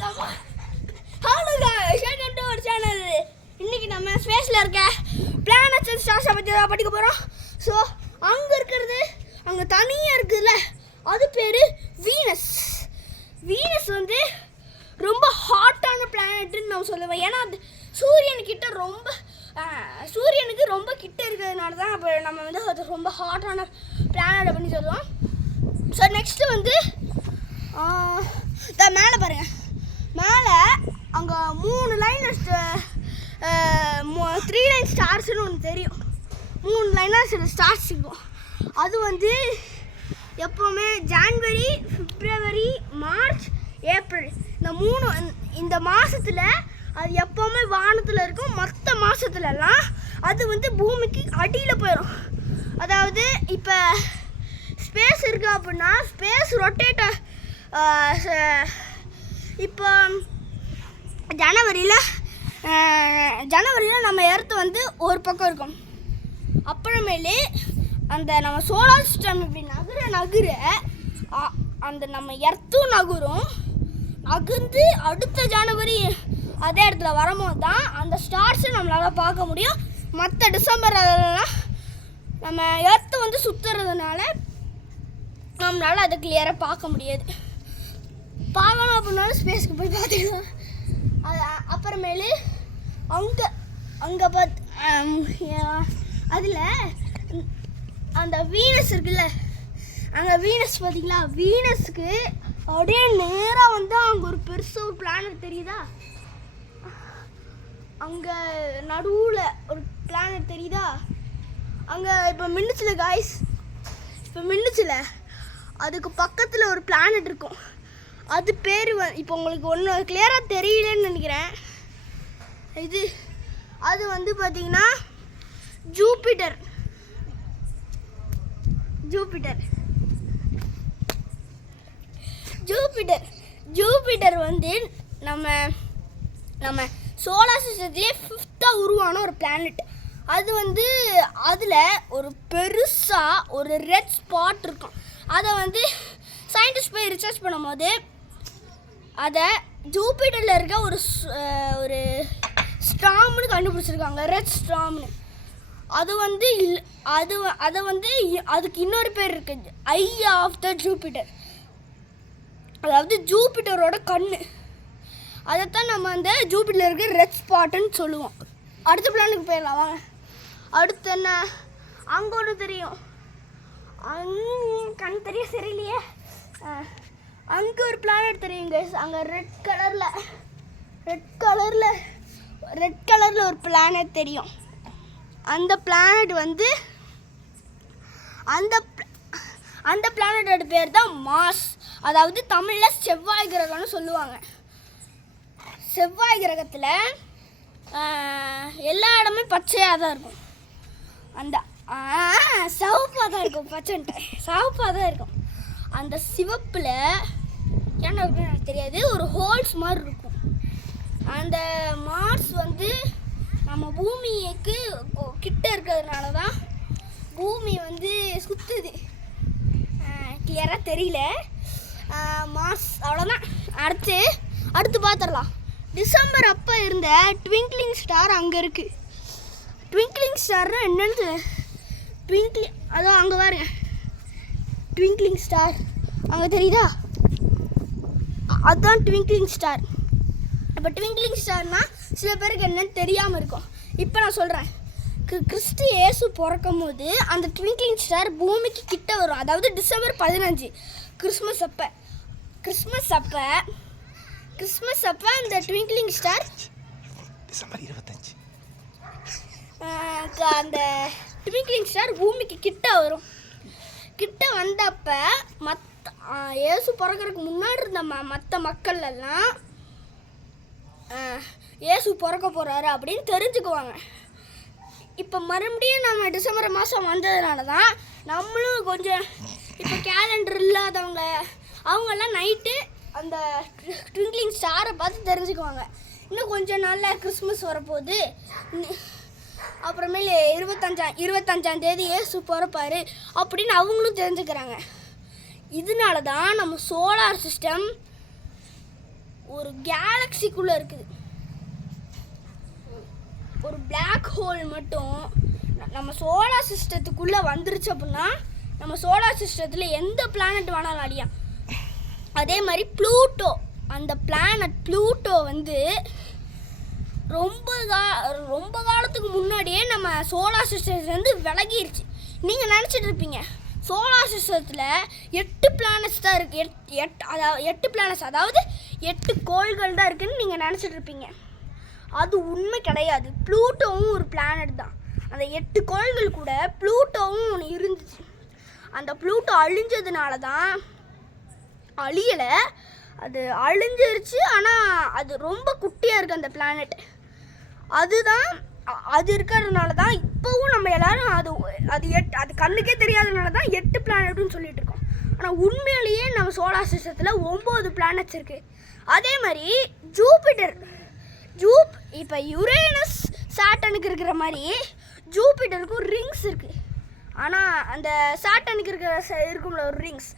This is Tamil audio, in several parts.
Hello guys welcome to our channel. இன்னைக்கு நம்ம ஸ்பேஸ்ல இருக்க பிளானட்ஸ் அண்ட் ஸ்டார்ஸ் பத்தி படிக்க போறோம். சோ அங்க இருக்குது, அங்க தனியா இருக்குதுல, அது பேரு வீனஸ். வீனஸ் வந்து ரொம்ப ஹாட்டான பிளானட்னு நான் சொல்லுவேன். ஏன்னா அது சூரியனுக்கு ரொம்ப கிட்ட இருக்கிறதுனால தான் அப்போ நம்ம வந்து அது ரொம்ப ஹாட்டான பிளானட் பண்ணி சொல்லுவோம். ஸோ நெக்ஸ்ட்டு வந்து மேலே பாருங்கள், மேலே அங்கே 3 லைன் 3 லைன் ஸ்டார்ஸ்னு ஒன்று தெரியும். 3 லைனாக சில ஸ்டார்ஸ் இருக்கும். அது வந்து எப்போவுமே ஜான்வரி, பிப்ரவரி, மார்ச், ஏப்ரல் இந்த மாதத்தில் அது எப்போவுமே வானத்தில் இருக்கும். மற்ற மாதத்துலலாம் அது வந்து பூமிக்கு அடியில் போயிடும். அதாவது இப்போ ஸ்பேஸ் இருக்குது அப்படின்னா ஸ்பேஸ் ரொட்டேட். இப்போ ஜனவரியில் நம்ம எர்த்து வந்து ஒரு பக்கம் இருக்கும். அப்புறமேலே அந்த நம்ம சோலார் சிஸ்டம் இப்படி நகர அந்த நம்ம எர்த்தும் நகர்ந்து அடுத்த ஜனவரி அதே இடத்துல வரும்போது தான் அந்த ஸ்டார்ஸை நம்மளால் பார்க்க முடியும். மற்ற டிசம்பர் அதெல்லாம் நம்ம எர்த்து வந்து சுற்றுறதுனால நம்மளால் அதை கிளியராக பார்க்க முடியாது. பார்க்கணும் அப்படின்னாலும் ஸ்பேஸ்க்கு போய் பார்த்துக்கலாம். அப்புறமேலு அங்கே அதில் அந்த வீனஸ் இருக்குல்ல, அங்கே வீனஸ் பார்த்தீங்களா, வீனஸுக்கு அப்படியே நேராக வந்து அங்கே ஒரு பெருசாக ஒரு பிளானட் தெரியுதா, அங்கே நடுவில் ஒரு பிளானட் தெரியுதா, அங்கே இப்போ மின்னுச்சுல காய்ஸ், அதுக்கு பக்கத்தில் ஒரு பிளானட் இருக்கும். அது பேர் இப்போ உங்களுக்கு ஒன்று கிளியராக தெரியலன்னு நினைக்கிறேன். அது வந்து பார்த்தீங்கன்னா ஜூபிட்டர் வந்து நம்ம சோலார் சிஸ்டத்திலே 5th உருவான ஒரு பிளானட். அது வந்து அதில் ஒரு பெருசாக ஒரு ரெட் ஸ்பாட் இருக்கும். அதை வந்து சயின்டிஸ்ட் போய் ரிசர்ச் பண்ணும்போது அதை ஜூபிட்டரில் இருக்க ஒரு ஸ்டார்ம்னு கண்டுபிடிச்சிருக்காங்க, ரெட் ஸ்டார்ம்னு. அதுக்கு இன்னொரு பேர் இருக்குது, ஐ ஆஃப் த ஜூபிட்டர். அதாவது ஜூபிட்டரோட கண்ணு. அதைத்தான் நம்ம அந்த ஜூபிட்டரில் இருக்க ரெட் ஸ்பாட்டுன்னு சொல்லுவோம். அடுத்த பிளானுக்கு போயிடலாம் வாங்க. அடுத்து என்ன, அங்கே ஒன்று தெரியும், கண் தெரிய சரியில்லையே, அங்கே ஒரு பிளானட் தெரியுங்க. அங்கே ரெட் கலரில் ஒரு பிளானட் தெரியும். அந்த பிளானட் வந்து அந்த பிளானட்டோட பேர் தான் மார்ஸ். அதாவது தமிழில் செவ்வாய் கிரகம்னு சொல்லுவாங்க. செவ்வாய் கிரகத்தில் எல்லா இடமே பச்சையாக தான் இருக்கும். அந்த சிவப்பாக தான் இருக்கும், சிவப்பாக தான் இருக்கும். அந்த சிவப்பில் என்ன இருக்குன்னு எனக்கு தெரியாது, ஒரு ஹோல்ஸ் மாதிரி இருக்கும். அந்த மார்ஸ் வந்து நம்ம பூமிக்கு கிட்ட இருக்கிறதுனால தான் பூமி வந்து சுற்றுது. கிளியராக தெரியல மார்ஸ். அவ்வளோதான். அடுத்து பார்த்துடலாம். டிசம்பர் அப்போ இருந்த ட்விங்க்லிங் ஸ்டார் அங்கே இருக்குது. ட்விங்க்லிங் ஸ்டார்னா என்னன்னு அதோ அங்கே பாருங்க, ட்விங்க்லிங் ஸ்டார் அங்கே தெரியுதா, அதுதான் ட்விங்க்லிங் ஸ்டார். இப்போ ட்விங்க்லிங் ஸ்டார்னால் சில பேருக்கு என்னன்னு தெரியாமல் இருக்கும். இப்போ நான் சொல்கிறேன், கிறிஸ்து இயேசு பிறக்கும் போது அந்த ட்விங்க்லிங் ஸ்டார் பூமிக்கு கிட்ட வரும். அதாவது டிசம்பர் 15 கிறிஸ்மஸ் அப்போ அந்த ட்விங்க்லிங் ஸ்டார் டிசம்பர் 25 அந்த ட்விங்க்லிங் ஸ்டார் பூமிக்கு கிட்ட வரும். கிட்ட வந்தப்ப இயேசு பிறக்கிறதுக்கு முன்னாடி இருந்த மற்ற மக்கள் எல்லாம் இயேசு பிறக்க போகிறாரு அப்படின்னு தெரிஞ்சுக்குவாங்க. இப்போ மறுபடியும் நம்ம டிசம்பர் மாதம் வந்ததுனால தான் நம்மளும் கொஞ்சம் இப்போ கேலண்டர் இல்லாதவங்க அவங்கெல்லாம் நைட்டு அந்த ட்விங்க்லிங் ஸ்டாரை பார்த்து தெரிஞ்சுக்குவாங்க. இன்னும் கொஞ்சம் நாளில் கிறிஸ்மஸ் வரப்போகுது, அப்புறமேல 25ஆம் தேதி இயேசு பிறப்பாரு அப்படின்னு அவங்களும் தெரிஞ்சுக்கிறாங்க. இதனால தான் நம்ம சோலார் சிஸ்டம் ஒரு கேலக்சிக்குள்ளே இருக்குது. ஒரு பிளாக் ஹோல் மட்டும் நம்ம சோலார் சிஸ்டத்துக்குள்ளே வந்துருச்சு அப்படின்னா நம்ம சோலார் சிஸ்டத்தில் எந்த பிளானட் வேணாலும் அழியாம். அதே மாதிரி ப்ளூட்டோ, அந்த பிளானட் ப்ளூட்டோ வந்து ரொம்ப காலத்துக்கு முன்னாடியே நம்ம சோலார் சிஸ்டத்துலேருந்து விலகிருச்சு. நீங்கள் நினச்சிட்டு இருப்பீங்க சோலார் சிஸ்டத்தில் 8 பிளானட்ஸ் தான் இருக்குது, 8 பிளானட்ஸ், அதாவது 8 கோள்கள் தான் இருக்குதுன்னு நீங்கள் நினச்சிட்டு இருப்பீங்க. அது உண்மை கிடையாது. ப்ளூட்டோவும் ஒரு பிளானட் தான். அந்த 8 கோள்கள் கூட ப்ளூட்டோவும் ஒன்று இருந்துச்சு. அந்த ப்ளூட்டோ அழிஞ்சதுனால தான் அழியலை, அது அழிஞ்சிருச்சு. ஆனால் அது ரொம்ப குட்டியாக இருக்குது அந்த பிளானட். அது இருக்கிறதுனால தான் இப்போவும் நம்ம எல்லாரும் அது கண்ணுக்கே தெரியாதனால தான் 8 பிளானட்னு சொல்லிட்டு இருக்கோம். ஆனால் உண்மையிலேயே நம்ம சோலார் சிஸ்டத்தில் 9 பிளானட்ஸ் இருக்குது. அதே மாதிரி ஜூபிட்டர், இப்போ யுரேனஸ் சாட்டனுக்கு இருக்கிற மாதிரி ஜூபிட்டருக்கும் ரிங்ஸ் இருக்குது. ஆனால் அந்த சாட்டனுக்கு இருக்கும்ல ஒரு ரிங்ஸ்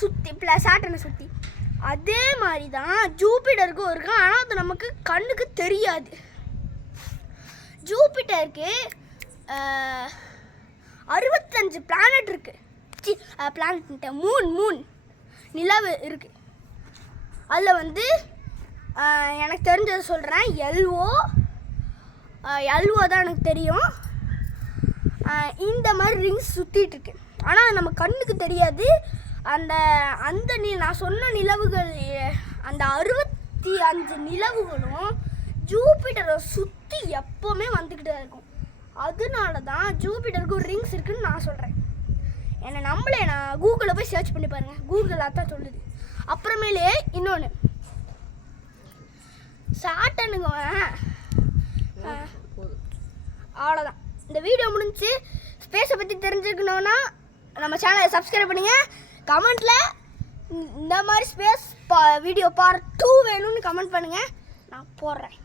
சுற்றி சாட்டனை சுற்றி, அதே மாதிரி தான் ஜூபிட்டருக்கும் இருக்கு. ஆனால் அது நமக்கு கண்ணுக்கு தெரியாது. ஜூபிட்டருக்கு 65 பிளானட் இருக்குது. பிளானட் மூன் நிலவு இருக்குது. அதில் வந்து எனக்கு தெரிஞ்சதை சொல்கிறேன். எல்ஓ தான் எனக்கு தெரியும். இந்த மாதிரி ரிங்ஸ் சுற்றிட்டுருக்கு. ஆனால் அது நம்ம கண்ணுக்கு தெரியாது. நான் சொன்ன நிலவுகள், அந்த 65 நிலவுகளும் ஜூபிட்டரை சுற்றி எப்போவுமே வந்துக்கிட்டு தான் இருக்கும். அதனால தான் ஜூபிட்டருக்கு ஒரு ரிங்ஸ் இருக்குதுன்னு நான் சொல்கிறேன். என்னை நம்மளே நான் கூகுளில் போய் சர்ச் பண்ணி பாருங்கள், கூகுள் அதான் சொல்லுது. அப்புறமேலே இன்னொன்று, சாட்டனுங்க அவ்வளோதான். இந்த வீடியோ முடிஞ்சு. ஸ்பேஸை பற்றி தெரிஞ்சுக்கணுன்னா நம்ம சேனலை சப்ஸ்கிரைப் பண்ணுங்கள். கமெண்ட்டில் இந்த மாதிரி ஸ்பேஸ் வீடியோ பார்ட் 2 வேணும்னு கமெண்ட் பண்ணுங்கள், நான் போடுறேன்.